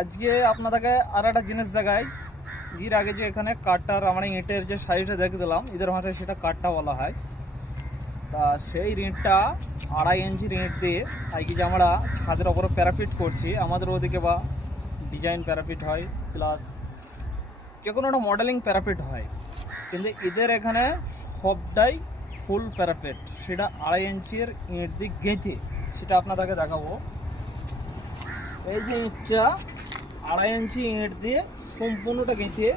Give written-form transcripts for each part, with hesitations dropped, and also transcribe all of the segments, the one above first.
আজকে আপনাদেরকে আর একটা জিনিস দেখাই। এর আগে যে এখানে কাঠটার আমরা ইঁটের যে সাইজটা দেখে দিলাম, এদের ভাষায় সেটা কাঠটা বলা হয়। তা সেই ইঁটটা 2.5 ইঞ্চির ইঁট দিয়ে আজকে যে আমরা ছাদের ওপরে প্যারাপিট করছি, আমাদের ওদিকে বা ডিজাইন প্যারাপিট হয়, প্লাস যে কোনো একটা মডেলিং প্যারাপিট হয়, কিন্তু এদের এখানে সবটাই ফুল প্যারাপিট, সেটা 2.5 ইঞ্চির ইঁট দিয়ে গেঁথে সেটা আপনাদেরকে দেখাবো। এই যে ইঁটটা 2.5 ইঞ্চি ইঁট দিয়ে সম্পূর্ণটা গেঁথে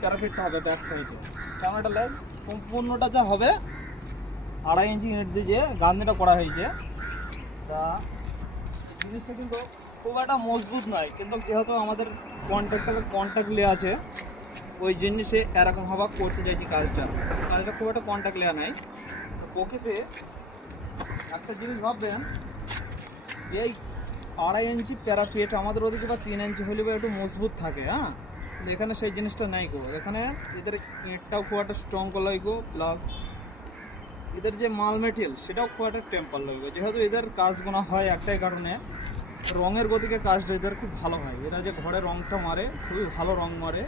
প্যারাপিটটা হবে ব্যাক সাইডে। ক্যামেরাটা লাগ সম্পূর্ণটা যা হবে 2.5 ইঞ্চি ইঁট দিয়ে যে গাঁথনিটা করা হয়েছে। তা জিনিসটা কিন্তু খুব একটা মজবুত নয়, কিন্তু যেহেতু আমাদের কন্ট্যাক্ট লেয়া আছে, ওই জিনিসে এরকমভাবে করতে চাইছি কাজটা খুব একটা কন্ট্যাক্ট লেয়া নাই। প্রকৃতি একটা জিনিস ভাববেন যে এই 2.5 ইঞ্চি প্যারাপিট আমাদের ওদিকে বা 3 ইঞ্চি হলে বা একটু মজবুত থাকে, হ্যাঁ, কিন্তু এখানে সেই জিনিসটা নাই গো। এখানে এদের ইঁটটাও খুব একটা স্ট্রং লাগবে, প্লাস এদের যে মাল মেটেরিয়াল সেটাও খুব একটা টেম্পার লাগবে। যেহেতু এদের কাজগুলো হয় একটাই কারণে, রঙের গতিকে কাজটা এদের খুব ভালো হয়। এরা যে ঘরে রঙটা মারে খুবই ভালো রঙ মারে,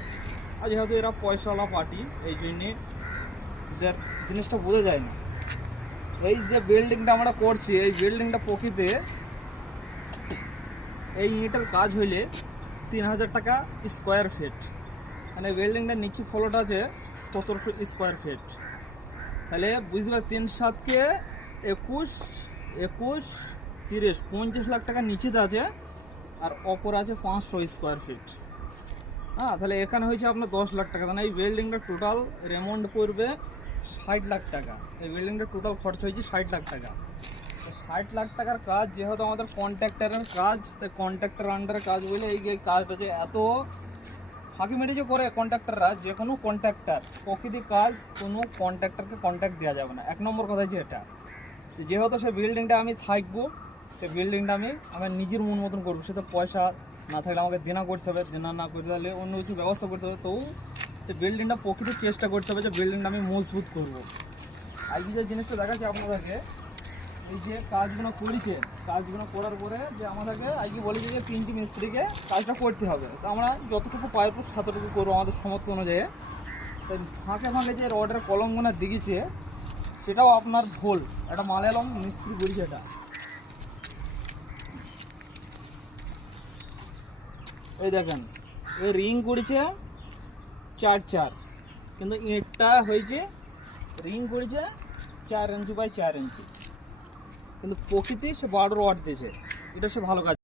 আর যেহেতু এরা পয়সাওয়ালা পার্টি, এই জন্যে এদের জিনিসটা বোঝা যায় না। এই যে বিল্ডিংটা আমরা করছি, এই বিল্ডিংটা প্রকৃতি এই ইঁটের কাজ হইলে 3000 টাকা স্কোয়ার ফিট, মানে বিল্ডিংটার নিচু ফ্লোরটা আছে 1700 স্কোয়ার ফিট। তাহলে বুঝবে 3 7 21 21 30 25 লাখ টাকা নিচেতে আছে, আর অপর আছে 500 স্কোয়ার ফিট। হ্যাঁ, তাহলে এখানে হয়েছে আপনার 10 লাখ টাকা। তাহলে এই বিল্ডিংটা টোটাল রেমন্ড করবে 60 লাখ টাকা। এই বিল্ডিংটা টোটাল খরচ হয়েছে 60 লাখ টাকা। 60 লাখ টাকার কাজ, যেহেতু আমাদের কন্ট্রাক্টরের কাজ, তাই কন্ট্রাক্টর আন্ডারে কাজ বলে এই যে কাজটা যে এত ফাঁকি মেরে যে করে কন্ট্রাক্টররা, যে কোনো কন্ট্রাক্টর প্রকৃতি কাজ কোনো কন্ট্রাক্টরকে কন্ট্রাক্ট দেওয়া যাবে না। 1 নম্বর কথা হচ্ছে এটা। যেহেতু সে বিল্ডিংটা আমি থাকবো, সে বিল্ডিংটা আমি আমার নিজের মন মতন করবো। সে তো পয়সা না থাকলে আমাকে দেনা করতে হবে, দেনা না করতে হলে অন্য কিছু ব্যবস্থা করতে হবে। তো সে বিল্ডিংটা প্রকৃতির চেষ্টা করতে হবে যে বিল্ডিংটা আমি মজবুত করবো। আজকে যে জিনিসটা দেখাচ্ছি আপনাদেরকে, এই যে কাজগুলো করেছে, কাজগুলো করার পরে যে আমাদেরকে আজকে বলেছে যে 3টি মিস্ত্রিকে কাজটা করতে হবে। তো আমরা যতটুকু পারবো ততটুকু করবো আমাদের সমর্থ অনুযায়ী। তাই ফাঁকে ফাঁকে যে রডের কলমগুলো দিয়েছে সেটাও আপনার ভুল, একটা মালায়ালম মিস্ত্রি করেছে। এটা এই দেখেন, এই রিং করেছে 4 কিন্তু ইঁটটা হয়েছে রিং করেছে 4 ইঞ্চি বাই 4 ইঞ্চি, কিন্তু প্রকৃতি সে 12 রড দিয়েছে। এটা সে ভালো কাজ।